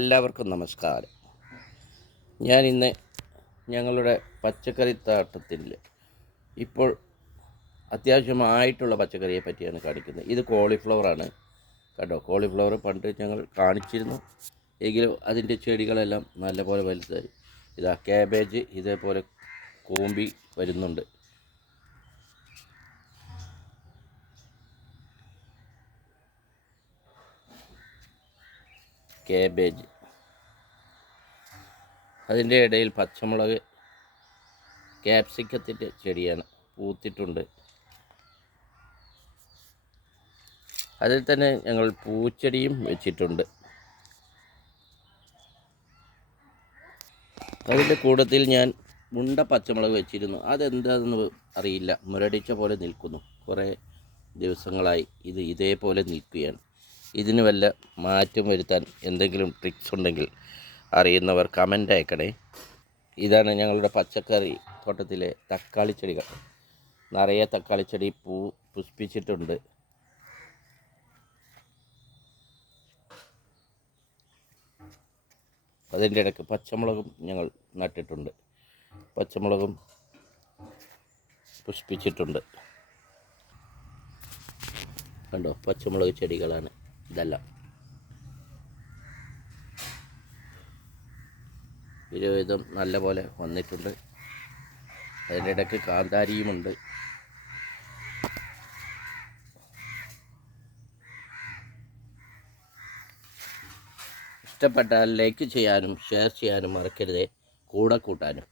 എല്ലാവർക്കും നമസ്കാരം. ഞാൻ ഇന്ന് ഞങ്ങളുടെ പച്ചക്കറി തോട്ടത്തിൽ ഇപ്പോൾ അത്യാവശ്യമായിട്ടുള്ള പച്ചക്കറിയെ പറ്റിയാണ് കാണിക്കുന്നത്. ഇത് കോളിഫ്ലവറാണ് കേട്ടോ. കോളിഫ്ലവർ പണ്ട് ഞങ്ങൾ കാണിച്ചിരുന്നു, എങ്കിലും അതിൻ്റെ ചെടികളെല്ലാം നല്ലപോലെ വലുതായി. ഇതാ കാബേജ് ഇതേപോലെ കൂമ്പി വരുന്നുണ്ട്. കാബേജ്, അതിൻ്റെ ഇടയിൽ പച്ചമുളക്, ക്യാപ്സിക്കത്തിൻ്റെ ചെടിയാണ്, പൂത്തിട്ടുണ്ട്. അതിൽ തന്നെ ഞങ്ങൾ പൂച്ചെടിയും വെച്ചിട്ടുണ്ട്. അതിൻ്റെ കൂട്ടത്തിൽ ഞാൻ മുണ്ട പച്ചമുളക് വെച്ചിരുന്നു. അതെന്താണെന്ന് അറിയില്ല, മുരടിച്ച പോലെ നിൽക്കുന്നു. കുറേ ദിവസങ്ങളായി ഇത് ഇതേപോലെ നിൽക്കുകയാണ്. ഇതിന് വല്ല മാറ്റം വരുത്താൻ എന്തെങ്കിലും ട്രിക്സ് ഉണ്ടെങ്കിൽ അറിയുന്നവർ കമൻ്റ് അയക്കണേ. ഇതാണ് ഞങ്ങളുടെ പച്ചക്കറി തോട്ടത്തിലെ തക്കാളി ചെടികൾ. നിറയെ തക്കാളി ചെടി പുഷ്പിച്ചിട്ടുണ്ട്. അതിൻ്റെ ഇടയ്ക്ക് പച്ചമുളകും ഞങ്ങൾ നട്ടിട്ടുണ്ട്. പച്ചമുളകും പുഷ്പിച്ചിട്ടുണ്ട്. കണ്ടോ, പച്ചമുളക് ചെടികളാണ് ഇതെല്ലാം. ഇരുവിധം നല്ല പോലെ വന്നിട്ടുണ്ട്. അതിൻ്റെ ഇടയ്ക്ക് കാന്താരിയുമുണ്ട്. ഇഷ്ടപ്പെട്ടാൽ ലൈക്ക് ചെയ്യാനും ഷെയർ ചെയ്യാനും മറക്കരുതേ, കൂടെ കൂട്ടാനും.